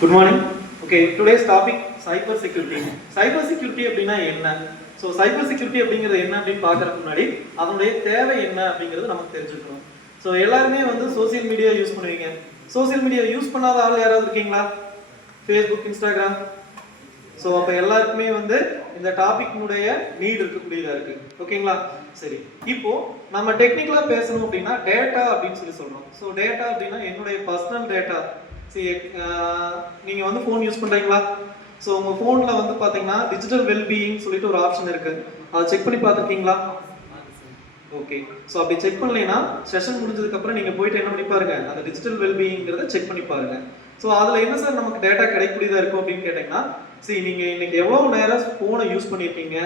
Good morning. Okay, today's topic cyber security. Cyber security அப்படினா என்ன? So cyber security அப்படிங்கிறது என்ன அப்படினு பார்க்கறதுக்கு முன்னாடி அதனுடைய தேவை என்ன அப்படிங்கிறது நமக்கு தெரிஞ்சுக்கணும். So எல்லாரும் வந்து சோஷியல் மீடியா யூஸ் பண்ணுவீங்க. சோஷியல் மீடியா யூஸ் பண்ணாத ஆள் யாராவது இருக்கீங்களா? Facebook, Instagram. So அப்ப எல்லாருக்குமே வந்து இந்த டாபிக்னுடைய நீட் இருக்கக்கூடியதா இருக்கு. ஓகேங்களா? சரி. இப்போ நம்ம டெக்னிக்கலா பேசணும் அப்படினா டேட்டா அப்படினு சொல்றோம். So டேட்டா அப்படினா என்னுடைய பர்சனல் டேட்டா. நீங்க வந்து ஃபோன் யூஸ் பண்றீங்களா? ஸோ உங்க ஃபோன்ல வந்து பாத்தீங்கன்னா டிஜிட்டல் வெல்பீயிங் சொல்லிட்டு ஒரு ஆப்ஷன் இருக்கு. அதை செக் பண்ணி பார்த்துருக்கீங்களா? ஓகே. ஸோ அப்படி செக் பண்ணலைன்னா செஷன் முடிஞ்சதுக்கு அப்புறம் நீங்க போயிட்டு என்ன பண்ணி பாருங்க, அந்த டிஜிட்டல் வெல்பீயிங்கிறத செக் பண்ணி பாருங்க. ஸோ அதுல என்ன சார் நமக்கு டேட்டா கிடைக்கூடியதா இருக்கும் அப்படின்னு கேட்டீங்கன்னா, நீங்க இன்னைக்கு எவ்வளவு நேரம் ஃபோனை யூஸ் பண்ணிருக்கீங்க,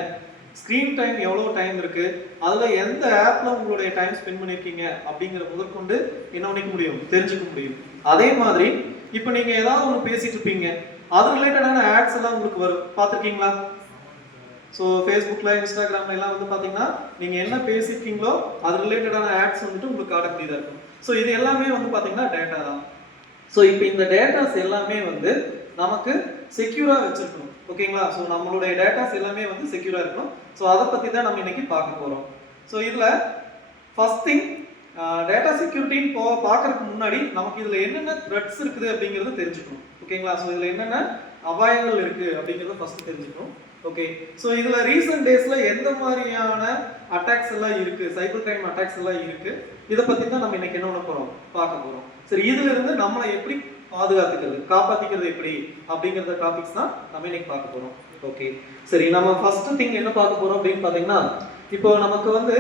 ஸ்கிரீன் டைம் எவ்வளவு டைம் இருக்கு, அதுல எந்த ஆப்ல உங்களுடைய டைம் ஸ்பெண்ட் பண்ணிருக்கீங்க அப்படிங்கிற முதற்கொண்டு என்ன பண்ணிக்க முடியும், தெரிஞ்சுக்க முடியும். அதே மாதிரி இப்போ நீங்க ஏதாவது ஒன்று பேசிட்டு இருப்பீங்க, அது ரிலேட்டடான ஆட்ஸ் எல்லாம் உங்களுக்கு வரும், பார்த்துருக்கீங்களா? ஸோ ஃபேஸ்புக்ல இன்ஸ்டாகிராம்ல எல்லாம் வந்து பாத்தீங்கன்னா நீங்க என்ன பேசிருக்கீங்களோ அது ரிலேட்டடான ஆட்ஸ் வந்துட்டு உங்களுக்கு காட்டக்கூடியதா இருக்கும். ஸோ இது எல்லாமே வந்து பாத்தீங்கன்னா டேட்டா தான். ஸோ இப்போ இந்த டேட்டாஸ் எல்லாமே வந்து நமக்கு செக்யூரா வச்சிருக்கணும். ஓகேங்களா? ஸோ நம்மளுடைய டேட்டாஸ் எல்லாமே வந்து செக்யூரா இருக்கணும். ஸோ அதை பத்தி தான் நம்ம இன்னைக்கு பார்க்க போறோம். ஸோ இதுல ஃபர்ஸ்ட் திங், டேட்டா செக்யூரிட்டின்னு பார்க்கறதுக்கு முன்னாடி நமக்கு இதுல என்னென்ன த்ரெட்ஸ் இருக்குது அப்படிங்கறத தெரிஞ்சுக்கணும். ஓகேங்களா? ஸோ இதுல என்னென்ன அபாயங்கள் இருக்கு அப்படிங்கறத ஃபர்ஸ்ட் தெரிஞ்சுக்கணும். ஓகே. ஸோ இதுல ரீசன்ட் டேஸ்ல எந்த மாதிரியான அட்டாக்ஸ் எல்லாம் இருக்கு, சைபர் கிரைம் அட்டாக்ஸ் எல்லாம் இருக்கு, இதை பத்தி தான் நம்ம இன்னைக்கு என்ன பண்ண போறோம், பார்க்க போறோம். சரி, இதுல இருந்து நம்மளை எப்படி பாதுகாத்துக்கிறது, காப்பாத்திக்கிறது எப்படி அப்படிங்கறத டாபிக்ஸ் தான் நம்ம இன்னைக்கு பார்க்க போறோம். ஓகே. சரி, நம்ம ஃபர்ஸ்ட் திங் என்ன பார்க்க போறோம் அப்படின்னு பாத்தீங்கன்னா, இப்போ நமக்கு வந்து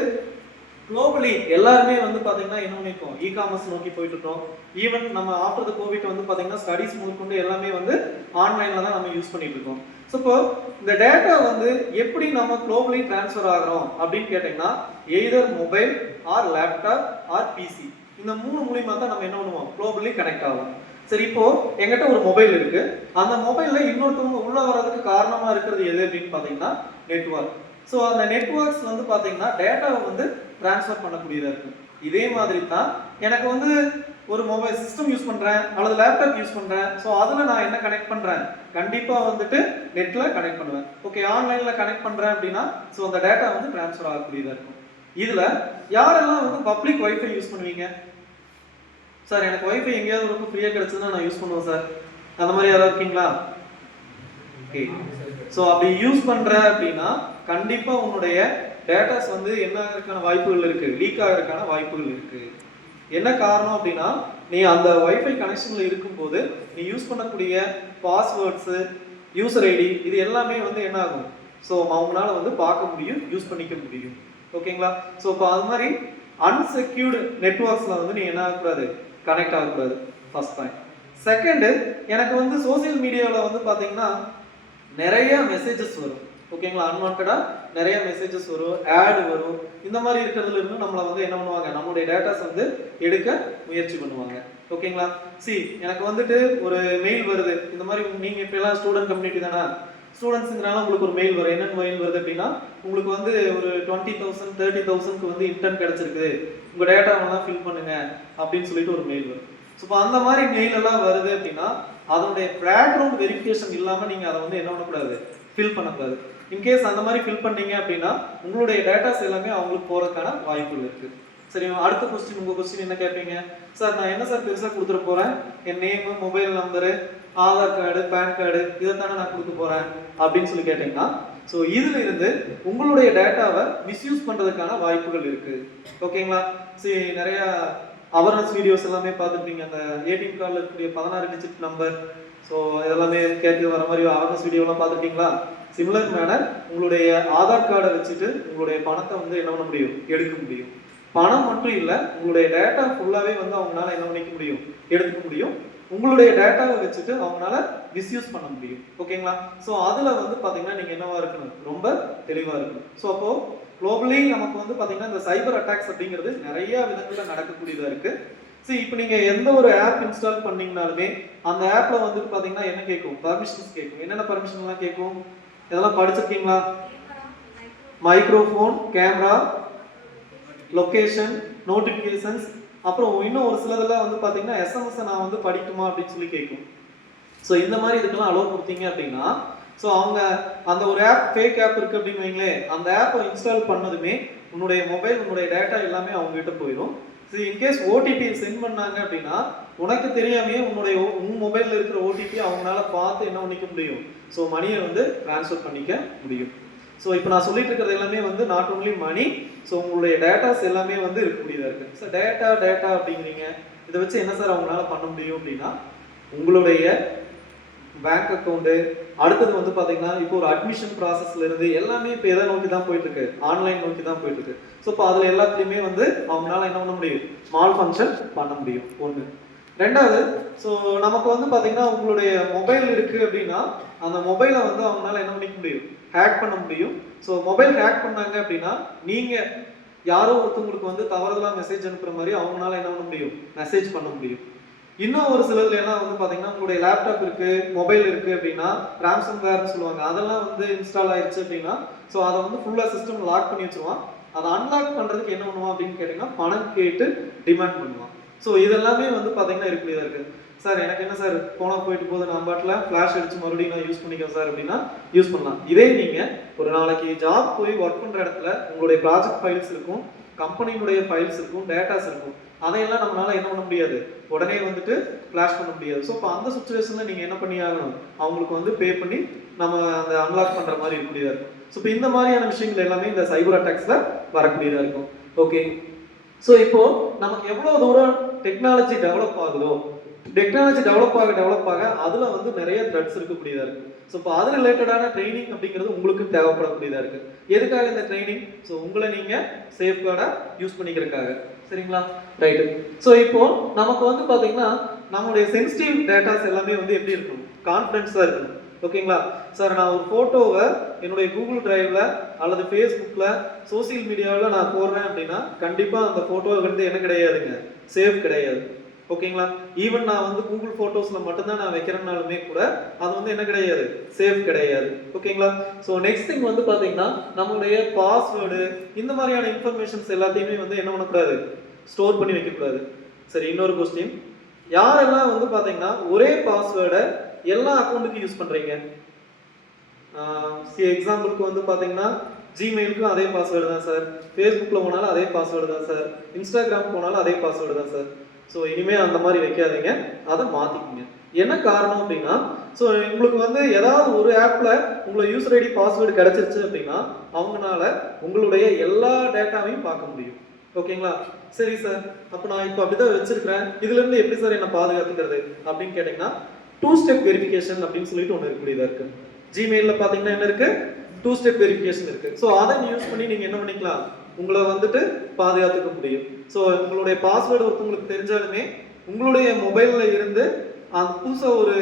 குளோபலி எல்லாருமே வந்து பாத்தீங்கன்னா என்ன பண்ணிருக்கோம், இ-காமர்ஸ் நோக்கி போயிட்டு இருக்கோம். ஈவன் நம்ம ஆஃப்டர் த கோவிட் வந்து பாத்தீங்கன்னா ஸ்டடீஸ் முதற்கொண்டு எல்லாமே வந்து ஆன்லைன்ல தான் நம்ம யூஸ் பண்ணிட்டு இருக்கோம். ஸோ இப்போ இந்த டேட்டா வந்து எப்படி நம்ம குளோபலி டிரான்ஸ்ஃபர் ஆகிறோம் அப்படின்னு கேட்டீங்கன்னா, either mobile or laptop or PC, இந்த மூணு மூலியமா தான் நம்ம என்ன பண்ணுவோம், குளோபலி கனெக்ட் ஆகும். சரி, இப்போ எங்கிட்ட ஒரு மொபைல் இருக்கு, அந்த மொபைல்ல இன்னொருத்தவங்க உள்ள வர்றதுக்கு காரணமா இருக்கிறது எது அப்படின்னு பாத்தீங்கன்னா நெட்வொர்க். ஸோ அந்த நெட்வொர்க்ஸ் வந்து பாத்தீங்கன்னா டேட்டாவை வந்து டிரான்ஸ்ஃபர் பண்ணக்கூடியதா இருக்கு. இதே மாதிரி தான் எனக்கு வந்து ஒரு மொபைல் சிஸ்டம் யூஸ் பண்றேன் அல்லது லேப்டாப் யூஸ் பண்றேன். ஸோ அதுல நான் என்ன கனெக்ட் பண்றேன், கண்டிப்பா வந்துட்டு நெட்ல கனெக்ட் பண்ணுவேன். ஓகே, ஆன்லைன்ல கனெக்ட் பண்றேன் அப்படின்னா ஸோ அந்த டேட்டா வந்து டிரான்ஸ்ஃபர் ஆகக்கூடியதா இருக்கும். இதுல யாரெல்லாம் வந்து பப்ளிக் வைஃபை யூஸ் பண்ணுவீங்க? சார் எனக்கு வைஃபை எங்கேயாவது ரொம்ப ஃப்ரீயா கிடைச்சதுன்னா நான் யூஸ் பண்ணுவேன் சார், அந்த மாதிரி யாராவது இருக்கீங்களா? ஓகே. ஸோ அப்படி யூஸ் பண்ற அப்படின்னா கண்டிப்பா உன்னுடைய டேட்டாஸ் வந்து என்ன ஆகிறதுக்கான வாய்ப்புகள் இருக்கு, லீக் ஆகிறதுக்கான வாய்ப்புகள் இருக்கு. என்ன காரணம் அப்படின்னா, நீ அந்த வைஃபை கனெக்ஷன்ல இருக்கும்போது நீ யூஸ் பண்ணக்கூடிய பாஸ்வேர்ட்ஸ், யூசர் ஐடி, இது எல்லாமே வந்து என்ன ஆகும், ஸோ அவங்களால வந்து பார்க்க முடியும், யூஸ் பண்ணிக்க முடியும். ஓகேங்களா? ஸோ இப்போ அது மாதிரி அன்செக்யூர்டு நெட்வொர்க்ஸ்ல வந்து நீ என்ன ஆகக்கூடாது, கனெக்ட் ஆகக்கூடாது. First point. செகண்ட், எனக்கு வந்து சோசியல் மீடியாவில் வந்து பார்த்தீங்கன்னா நிறைய மெசேஜஸ் வரும். ஓகேங்களா? அன்வான்டா நிறைய மெசேஜஸ் வரும், ஆட் வரும். இந்த மாதிரி இருக்கிறதுல இருந்து நம்மளை வந்து என்ன பண்ணுவாங்க, நம்மளுடைய டேட்டாஸ் வந்து எடுக்க முயற்சி பண்ணுவாங்க. ஓகேங்களா? எனக்கு வந்துட்டு ஒரு மெயில் வருது, இந்த மாதிரி நீங்க இப்ப எல்லாம் ஸ்டூடெண்ட் கம்யூனிட்டி தானே, ஸ்டூடெண்ட்ஸ்ங்கனால உங்களுக்கு ஒரு மெயில் வரும். என்னென்ன மெயில் வருது அப்படின்னா, உங்களுக்கு வந்து ஒரு 20,000 30,000க்கு வந்து இன்டர்ன் கிடைச்சிருக்கு, உங்க டேட்டாவெல்லாம் ஃபில் பண்ணுங்க அப்படின்னு சொல்லிட்டு ஒரு மெயில் வரும். ஸோ இப்போ அந்த மாதிரி மெயில் எல்லாம் வருது அப்படின்னா அதனுடைய பேக்ரவுண்ட் வெரிஃபிகேஷன் இல்லாம நீங்க அதை வந்து என்ன பண்ணக்கூடாது, ஃபில் பண்ணக்கூடாது. இன்கேஸ் அந்த மாதிரி ஃபில் பண்ணீங்க அப்படின்னா உங்களுடைய டேட்டாஸ் எல்லாமே அவங்களுக்கு போறதுக்கான வாய்ப்புகள் இருக்கு. சரி, அடுத்த கொஸ்டின், உங்க கொஸ்டின் என்ன கேட்பீங்க, சார் நான் என்ன சார் பெருசா கொடுத்துட போறேன், என் name, mobile number, Aadhaar card, PAN card, இதைத்தானே நான் கொடுக்க போறேன் அப்படின்னு சொல்லி கேட்டீங்கன்னா, ஸோ இதுல இருந்து உங்களுடைய டேட்டாவை மிஸ்யூஸ் பண்றதுக்கான வாய்ப்புகள் இருக்கு. ஓகேங்களா? சரி, நிறைய அவேர்னஸ் வீடியோஸ் எல்லாமே பார்த்துருப்பீங்க. அந்த ஏடிஎம் கார்டில் இருக்கக்கூடிய 16 டிஜிட் நம்பர், ஸோ இதெல்லாமே கேட்க வர மாதிரி அவேர்னஸ் வீடியோலாம் பார்த்துருக்கீங்களா? சிமிலர் மேனர் உங்களுடைய ஆதார் கார்டை வச்சுட்டு உங்களுடைய பணத்தை வந்து என்ன பண்ண முடியும், எடுக்க முடியும். பணம் மட்டும் இல்லை, உங்களுடைய டேட்டா ஃபுல்லாகவே வந்து அவங்களால என்ன பண்ணிக்க முடியும், எடுத்துக்க முடியும். உங்களுடைய டேட்டாவை வச்சுட்டு அவங்களால மிஸ்யூஸ் பண்ண முடியும். ஓகேங்களா? ஸோ அதில் வந்து பார்த்தீங்கன்னா நீங்கள் என்னவா இருக்கணும், ரொம்ப தெளிவாக இருக்கணும். ஸோ அப்போ குளோபலி நமக்கு வந்து பார்த்தீங்கன்னா இந்த சைபர் அட்டாக்ஸ் அப்படிங்கிறது நிறைய விதங்களில் நடக்கக்கூடியதாக இருக்கு. இப்போ நீங்க எந்த ஒரு ஆப் இன்ஸ்டால் பண்ணீங்கனாலுமே அந்த ஆப்ல வந்து பார்த்தீங்கன்னா என்ன கேட்கும், பர்மிஷன்ஸ் கேட்கும். என்னென்ன பர்மிஷன்லாம் கேட்கும், இதெல்லாம் படிச்சிருக்கீங்களா? மைக்ரோஃபோன், கேமரா, லொகேஷன், நோட்டிஃபிகேஷன்ஸ், அப்புறம் இன்னும் ஒரு சிலதெல்லாம் வந்து பார்த்தீங்கன்னா எஸ்எம்எஸ் நான் வந்து படிக்குமா அப்படின்னு சொல்லி கேட்கும். ஸோ இந்த மாதிரி இதுக்கெல்லாம் அலோவ் கொடுத்தீங்க அப்படின்னா ஸோ அவங்க அந்த ஒரு ஆப் ஃபேக் ஆப் இருக்குது அப்படின்னு வைங்களேன், அந்த ஆப்பை இன்ஸ்டால் பண்ணதுமே உன்னுடைய மொபைல் உன்னுடைய டேட்டா எல்லாமே அவங்ககிட்ட போயிடும். ஸோ இன்கேஸ் ஓடிபி சென்ட் பண்ணாங்க அப்படின்னா உனக்கு தெரியாமையே உன் மொபைலில் இருக்கிற ஓடிபி அவங்களால பார்த்து என்ன பண்ணிக்க முடியும், ஸோ மணியை வந்து ட்ரான்ஸ்ஃபர் பண்ணிக்க முடியும். ஸோ இப்போ நான் சொல்லிட்டு இருக்கிறது எல்லாமே வந்து நாட் ஓன்லி மணி, ஸோ உங்களுடைய டேட்டாஸ் எல்லாமே வந்து இருக்கக்கூடியதாக இருக்குது. ஸோ டேட்டா அப்படிங்கிறீங்க, இதை வச்சு என்ன சார் அவங்களால பண்ண முடியும் அப்படின்னா உங்களுடைய பேங்க் அக்கௌண்ட்டு, அடுத்தது வந்து பார்த்தீங்கன்னா இப்போ ஒரு அட்மிஷன் ப்ராசஸ்ல இருந்து எல்லாமே இப்போ எதை நோக்கி தான் போயிட்டு இருக்கு, ஆன்லைன் நோக்கி தான் போயிட்டு இருக்கு. ஸோ இப்போ அதில் எல்லாத்துலேயுமே வந்து அவங்களால என்ன பண்ண முடியும், ஸ்மால் ஃபங்க்ஷன் பண்ண முடியும். ஒன்று. ரெண்டாவது, ஸோ நமக்கு வந்து பார்த்தீங்கன்னா உங்களுடைய மொபைல் இருக்கு அப்படின்னா அந்த மொபைலை வந்து அவங்களால என்ன பண்ணிக்க முடியும், ஹேக் பண்ண முடியும். ஸோ மொபைல் ஹேக் பண்ணாங்க அப்படின்னா நீங்கள் யாரோ ஒருத்தவங்களுக்கு வந்து தவறுதலாக மெசேஜ் அனுப்புற மாதிரி அவங்களால என்ன பண்ண முடியும், மெசேஜ் பண்ண முடியும். இன்னும் ஒரு சிலதுல எல்லாம் வந்து பாத்தீங்கன்னா உங்களுடைய லேப்டாப் இருக்கு, மொபைல் இருக்கு அப்படின்னா ராம்சம்வேர்னு சொல்லுவாங்க, அதெல்லாம் வந்து இன்ஸ்டால் ஆயிடுச்சு அப்படின்னா ஸோ அதை வந்து ஃபுல்லா சிஸ்டம் லாக் பண்ணி வச்சிருவான். அதை அன்லாக் பண்றதுக்கு என்ன பண்ணுவான் அப்படின்னு கேட்டீங்கன்னா பணம் கேட்டு டிமாண்ட் பண்ணுவான். ஸோ இதெல்லாமே வந்து பாத்தீங்கன்னா இருக்கக்கூடியதா இருக்கு. சார் எனக்கு என்ன சார் போனா போயிட்டு போது நான் பாட்டில் ஃபிளாஷ் அடிச்சு மறுபடியும் நான் யூஸ் பண்ணிக்கிறேன் சார் அப்படின்னா யூஸ் பண்ணலாம். இதே நீங்க ஒரு நாளைக்கு ஜாப் போய் ஒர்க் பண்ற இடத்துல உங்களுடைய ப்ராஜெக்ட் ஃபைல்ஸ் இருக்கும், கம்பெனியினுடைய ஃபைல்ஸ் இருக்கும், டேட்டாஸ் இருக்கும், அதையெல்லாம் நம்மளால என்ன பண்ண முடியாது, உடனே வந்துட்டு ஃபிளாஷ் பண்ண முடியாது. ஸோ இப்போ அந்த சுச்சுவேஷன்ல நீங்க என்ன பண்ணி ஆகணும், அவங்களுக்கு வந்து பே பண்ணி நம்ம அந்த அன்லாக் பண்ற மாதிரி இருக்கக்கூடியதா இருக்கும். ஸோ இப்போ இந்த மாதிரியான விஷயங்கள் எல்லாமே இந்த சைபர் அட்டாக்ஸ்ல வரக்கூடியதா இருக்கும். ஓகே, ஸோ இப்போ நமக்கு எவ்வளவு தூரம் டெக்னாலஜி டெவலப் ஆகுதோ, டெக்னாலஜி டெவலப் ஆக அதுல வந்து நிறைய த்ரெட்ஸ் இருக்கக்கூடியதா இருக்கு. ஸோ இப்போ அது ரிலேட்டடான ட்ரைனிங் அப்படிங்கிறது உங்களுக்கு தேவைப்படக்கூடியதா இருக்கு. எதுக்காக இந்த ட்ரைனிங், ஸோ உங்களை நீங்க சேஃப்கார்டா யூஸ் பண்ணிக்கிறதுக்காக. சரிங்களா, ரைட்டு. ஸோ இப்போ நமக்கு வந்து பாத்தீங்கன்னா நம்மளுடைய சென்சிட்டிவ் டேட்டாஸ் எல்லாமே வந்து எப்படி இருக்கணும், கான்ஃபிடென்ஸா இருக்கணும். ஓகேங்களா சார், நான் ஒரு போட்டோவை என்னுடைய கூகுள் டிரைவ்ல அல்லது ஃபேஸ்புக்ல சோசியல் மீடியாவில் நான் போடுறேன் அப்படின்னா கண்டிப்பா அந்த போட்டோ வந்து என்ன கிடையாதுங்க, சேஃப் கிடையாது. ஓகேங்களா, ஈவன் நான் வந்து கூகுள் போட்டோஸ்ல மட்டும்தான் நான் வைக்கிறேன்னாலுமே கூட அது வந்து என்ன கிடையாது, சேஃப் கிடையாது. ஓகேங்களா, ஸோ நெக்ஸ்ட் திங் வந்து பாத்தீங்கன்னா நம்மளுடைய பாஸ்வேர்டு இந்த மாதிரியான இன்ஃபர்மேஷன்ஸ் எல்லாத்தையுமே வந்து என்ன பண்ணக்கூடாது, ஸ்டோர் பண்ணி வைக்கக்கூடாது. சரி, இன்னொரு கொஸ்டின், யாரெல்லாம் வந்து பாத்தீங்கன்னா ஒரே பாஸ்வேர்டை எல்லா அக்கௌண்ட்டுக்கும் யூஸ் பண்றீங்க? எக்ஸாம்பிளுக்கு வந்து பாத்தீங்கன்னா ஜிமெயிலுக்கும் அதே பாஸ்வேர்டு தான் சார், ஃபேஸ்புக்ல போனாலும் அதே பாஸ்வேர்டு தான் சார், இன்ஸ்டாகிராம் போனாலும் அதே பாஸ்வேர்டு தான் சார். ஸோ இனிமே அந்த மாதிரி வைக்காதீங்க, அதை மாத்திக்கங்க. என்ன காரணம் அப்படின்னா, ஸோ உங்களுக்கு வந்து ஏதாவது ஒரு ஆப்ல உங்களை யூசர் ஐடி பாஸ்வேர்டு கிடைச்சிருச்சு அப்படின்னா அவங்களால உங்களுடைய எல்லா டேட்டாவையும் பார்க்க முடியும். ஓகேங்களா, சரி சார், அப்போ நான் இப்போ அப்படிதான் வச்சிருக்கிறேன், இதுல இருந்து எப்படி சார் என்ன பாதுகாத்துக்கிறது அப்படின்னு கேட்டீங்கன்னா 2 ஸ்டெப் வெரிஃபிகேஷன் அப்படின்னு சொல்லிட்டு ஒன்று இருக்கக்கூடியதா இருக்கு. ஜிமெயில்ல பாத்தீங்கன்னா என்ன இருக்கு, 2 ஸ்டெப் வெரிஃபிகேஷன் இருக்கு. ஸோ அதை யூஸ் பண்ணி நீங்க என்ன பண்ணிக்கலாம், உங்களை வந்துட்டு பாதுகாத்துக்க முடியும். ஸோ உங்களுடைய பாஸ்வேர்டு ஒருத்தவங்களுக்கு தெரிஞ்சாலுமே உங்களுடைய மொபைல்ல இருந்து அந்த புதுசா ஒரு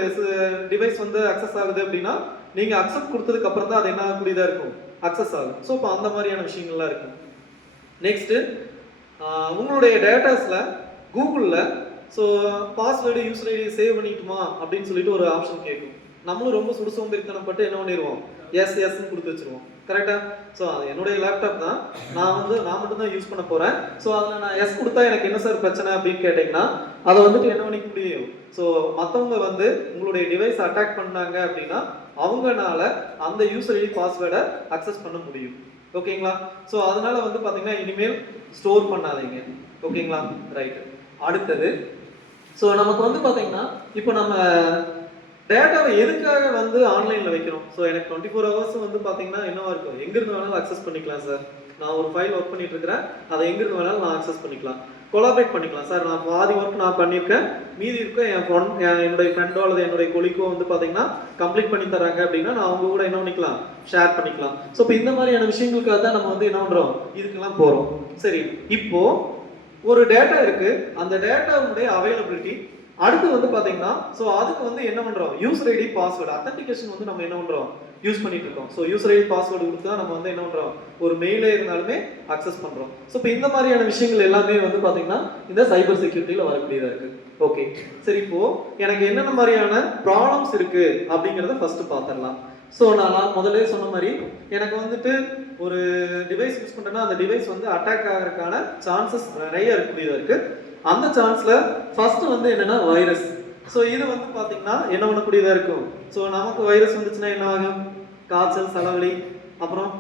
டிவைஸ் வந்து அக்சஸ் ஆகுது அப்படின்னா நீங்க அக்செப்ட் கொடுத்ததுக்கு அப்புறம் தான் அது என்ன ஆகக்கூடியதா இருக்கும், அக்சஸ் ஆகும். ஸோ இப்போ அந்த மாதிரியான விஷயங்கள்லாம் இருக்கும். நெக்ஸ்ட், உங்களுடைய டேட்டாஸ்ல கூகுள்ல so password user ID save பண்ணிட்டுமா அப்படின்னு சொல்லிட்டு ஒரு ஆப்ஷன் கேட்கும். நம்மளும் ரொம்ப சுடுசோம்பேறித்தனப்பட்டு என்ன பண்ணிடுவோம், எஸ்ன்னு கொடுத்து வச்சிருவோம். கரெக்டா, ஸோ அது என்னுடைய லேப்டாப் தான், நான் மட்டும் தான் யூஸ் பண்ண போறேன். ஸோ அதில் நான் எஸ் கொடுத்தா எனக்கு என்ன சார் பிரச்சனை அப்படின்னு கேட்டீங்கன்னா அதை வந்துட்டு என்ன பண்ணிக்க முடியும், ஸோ மற்றவங்க வந்து உங்களுடைய டிவைஸ் அட்டாக் பண்ணாங்க அப்படின்னா அவங்கனால அந்த யூசர் ஐடி பாஸ்வேர்டை அக்சஸ் பண்ண முடியும். ஓகேங்களா, ஸோ அதனால வந்து பார்த்தீங்கன்னா இனிமேல் ஸ்டோர் பண்ணாதீங்க. ஓகேங்களா, ரைட். அடுத்தது, ஸோ நமக்கு வந்து பார்த்தீங்கன்னா இப்போ நம்ம டேட்டாவை எதுக்காக வந்து ஆன்லைன்ல வைக்கிறோம், ஸோ எனக்கு 24 ஹவர்ஸ் வந்து பார்த்தீங்கன்னா என்னவா இருக்கும், எங்கிருந்து வேணாலும் அக்சஸ் பண்ணிக்கலாம் சார். நான் ஒரு ஃபைல் ஒர்க் பண்ணிட்டு இருக்கிறேன், அதை எங்கிருந்து வேணாலும் நான் அக்சஸ் பண்ணிக்கலாம், கொலாபரேட் பண்ணிக்கலாம் சார். நான் பாதி ஒர்க் நான் பண்ணியிருக்கேன், மீதி இருக்க என்னுடைய ஃப்ரெண்டோ அல்லது என்னுடைய கொலிக்கோ வந்து பார்த்தீங்கன்னா கம்ப்ளீட் பண்ணி தராங்க அப்படின்னா நான் அவங்க கூட என்ன பண்ணிக்கலாம், ஷேர் பண்ணிக்கலாம். ஸோ இப்போ இந்த மாதிரியான விஷயங்களுக்காக தான் நம்ம வந்து என்ன பண்றோம், இதுக்கெல்லாம் போறோம். சரி, இப்போ ஒரு டேட்டா இருக்கு, அந்த டேட்டாவுடைய அவைலபிலிட்டி அடுத்து வந்து பாத்தீங்கன்னா ஸோ அதுக்கு வந்து என்ன பண்றோம், யூசர் ஐடி பாஸ்வேர்டு அத்தன்டிகேஷன் வந்து நம்ம என்ன பண்றோம், யூஸ் பண்ணிட்டு இருக்கோம். ஸோ யூசர் ஐடி பாஸ்வேர்டு கொடுத்து தான் நம்ம வந்து என்ன பண்றோம், ஒரு மெயிலே இருந்தாலுமே அக்சஸ் பண்றோம். ஸோ இப்போ இந்த மாதிரியான விஷயங்கள் எல்லாமே வந்து பாத்தீங்கன்னா இந்த சைபர் செக்யூரிட்டியில வரக்கூடியதா இருக்கு. ஓகே, சரி, இப்போ எனக்கு என்னென்ன மாதிரியான ப்ராப்ளம்ஸ் இருக்கு அப்படிங்கிறத ஃபர்ஸ்ட் பார்த்துடலாம். ஸோ நான் முதல்ல சொன்ன மாதிரி எனக்கு வந்துட்டு ஒரு டிவைஸ் யூஸ் பண்றேன்னா அந்த டிவைஸ் வந்து அட்டாக் ஆகிறதுக்கான சான்சஸ் நிறைய இருக்கக்கூடியதா இருக்கு. அந்த சான்ஸ்ல ஃபர்ஸ்ட் வந்து என்னன்னா வைரஸ். ஸோ இது வந்து பார்த்தீங்கன்னா என்ன பண்ணக்கூடியதாக இருக்கும். ஸோ நமக்கு வைரஸ் வந்துச்சுன்னா என்ன ஆகும், காய்ச்சல், தலைவலி, அப்புறம்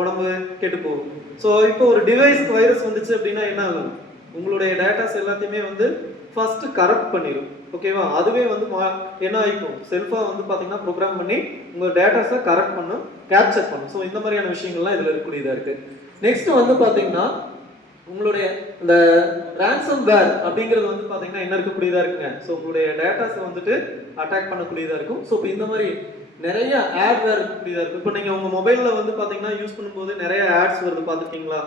உடம்பு கெட்டு போகும். ஸோ இப்போ ஒரு டிவைஸ்க்கு வைரஸ் வந்துச்சு அப்படின்னா என்ன ஆகும், உங்களுடைய டேட்டாஸ் எல்லாத்தையுமே வந்து ஃபர்ஸ்ட் கரெக்ட் பண்ணிடும். ஓகேவா, அதுவே வந்து என்ன ஆகிக்கும், செல்ஃபாக வந்து பார்த்தீங்கன்னா ப்ரோக்ராம் பண்ணி உங்கள் டேட்டாஸை கரெக்ட் பண்ணும், கேப்சர் பண்ணும். ஸோ இந்த மாதிரியான விஷயங்கள்லாம் இதில் இருக்கக்கூடியதாக இருக்குது. நெக்ஸ்ட் வந்து பார்த்தீங்கன்னா உங்களுடைய இந்த ransom ware அப்படிங்கிறது வந்து பார்த்தீங்கன்னா என்ன இருக்கக்கூடியதாக இருக்குங்க. ஸோ உங்களுடைய டேட்டாஸை வந்துட்டு அட்டாக் பண்ணக்கூடியதாக இருக்கும். ஸோ இப்போ இந்த மாதிரி நிறைய ஆட் வேறு இருக்கக்கூடியதாக இருக்கும். இப்போ நீங்கள் உங்கள் மொபைலில் வந்து பார்த்தீங்கன்னா யூஸ் பண்ணும்போது நிறைய ஆட்ஸ் வருது பார்த்துருக்கீங்களா.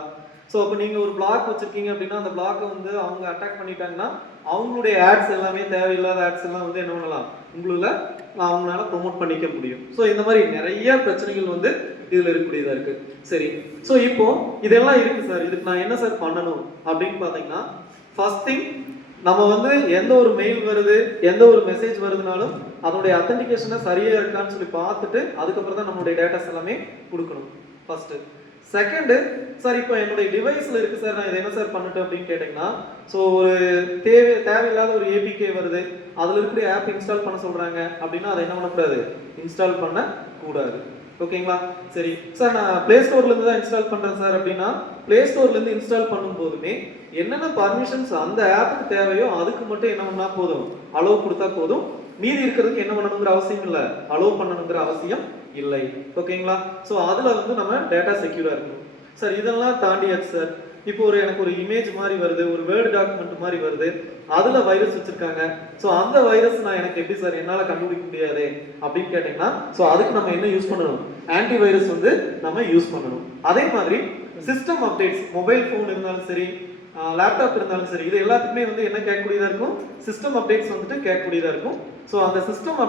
ஸோ அப்போ நீங்கள் ஒரு பிளாக் வச்சுருக்கீங்க அப்படின்னா அந்த பிளாக்கை வந்து அவங்க அட்டாக் பண்ணிட்டாங்கன்னா அவங்களுடைய ஆட்ஸ் எல்லாமே, தேவையில்லாத ஆட்ஸ் எல்லாம் வந்து என்ன பண்ணலாம், அவங்களால ப்ரொமோட் பண்ணிக்க முடியும். ஸோ இந்த மாதிரி நிறைய பிரச்சனைகள் வந்து இதில் இருக்கக்கூடியதாக இருக்குது. சரி, ஸோ இப்போ இதெல்லாம் இருக்குது சார், இதுக்கு நான் என்ன சார் பண்ணணும் அப்படின்னு பார்த்தீங்கன்னா, ஃபர்ஸ்ட் திங் நம்ம வந்து எந்த ஒரு மெயில் வருது, எந்த ஒரு மெசேஜ் வருதுனாலும் அதனுடைய அத்தன்டிகேஷனை சரியாக இருக்கான்னு சொல்லி பார்த்துட்டு அதுக்கப்புறம் தான் நம்மளுடைய டேட்டாஸ் எல்லாமே கொடுக்கணும் ஃபர்ஸ்ட். செகண்டு, சார் இப்போ என்னுடைய டிவைஸில் இருக்குது சார், நான் இதை என்ன சார் பண்ணட்டும் அப்படின்னு கேட்டிங்கன்னா, ஸோ ஒரு தேவையில்லாத ஒரு ஏபிகே வருது, அதில் இருக்கிற ஆப் இன்ஸ்டால் பண்ண சொல்கிறாங்க அப்படின்னா அதை என்ன பண்ணக்கூடாது, இன்ஸ்டால் பண்ணக்கூடாது. ஓகேங்களா. சரி சார், நான் பிளே ஸ்டோர்லேருந்து தான் இன்ஸ்டால் பண்ணுறேன் சார் அப்படின்னா, பிளே ஸ்டோர்லேருந்து இன்ஸ்டால் பண்ணும்போதுமே என்னென்ன பர்மிஷன்ஸ் அந்த ஆப்புக்கு தேவையோ அதுக்கு மட்டும் என்ன பண்ணால் போதும், அலோவ் கொடுத்தா போதும். மீதி இருக்கிறதுக்கு என்ன பண்ணணுங்கிற அவசியம் இல்லை, அலோவ் பண்ணணுங்கிற அவசியம் இல்லை. ஓகேங்களா. ஸோ அதில் வந்து நம்ம டேட்டா செக்யூராக இருக்கணும். சார் இதெல்லாம் தாண்டியாச்சு சார், இப்போ எனக்கு ஒரு இமேஜ் மாதிரி வருது, ஒரு வேர்டு டாக்குமெண்ட் மாதிரி வருது, அதில் வைரஸ் வச்சுருக்காங்க. ஸோ அந்த வைரஸ் நான் எனக்கு எப்படி சார் என்னால் கண்டுபிடிக்க முடியாது அப்படின்னு கேட்டிங்கன்னா, ஸோ அதுக்கு நம்ம என்ன யூஸ் பண்ணணும், ஆன்டி வைரஸ் வந்து நம்ம யூஸ் பண்ணணும். அதே மாதிரி சிஸ்டம் அப்டேட்ஸ், மொபைல் ஃபோன் இருந்தாலும் சரி, லேப்டாப் இருந்தாலும் சரி, இது எல்லாத்துக்குமே வந்து என்ன கேட்கக்கூடியதாக இருக்கும், சிஸ்டம் அப்டேட்ஸ் வந்துட்டு கேட்கக்கூடியதாக இருக்கும். ஸோ அந்த சிஸ்டம்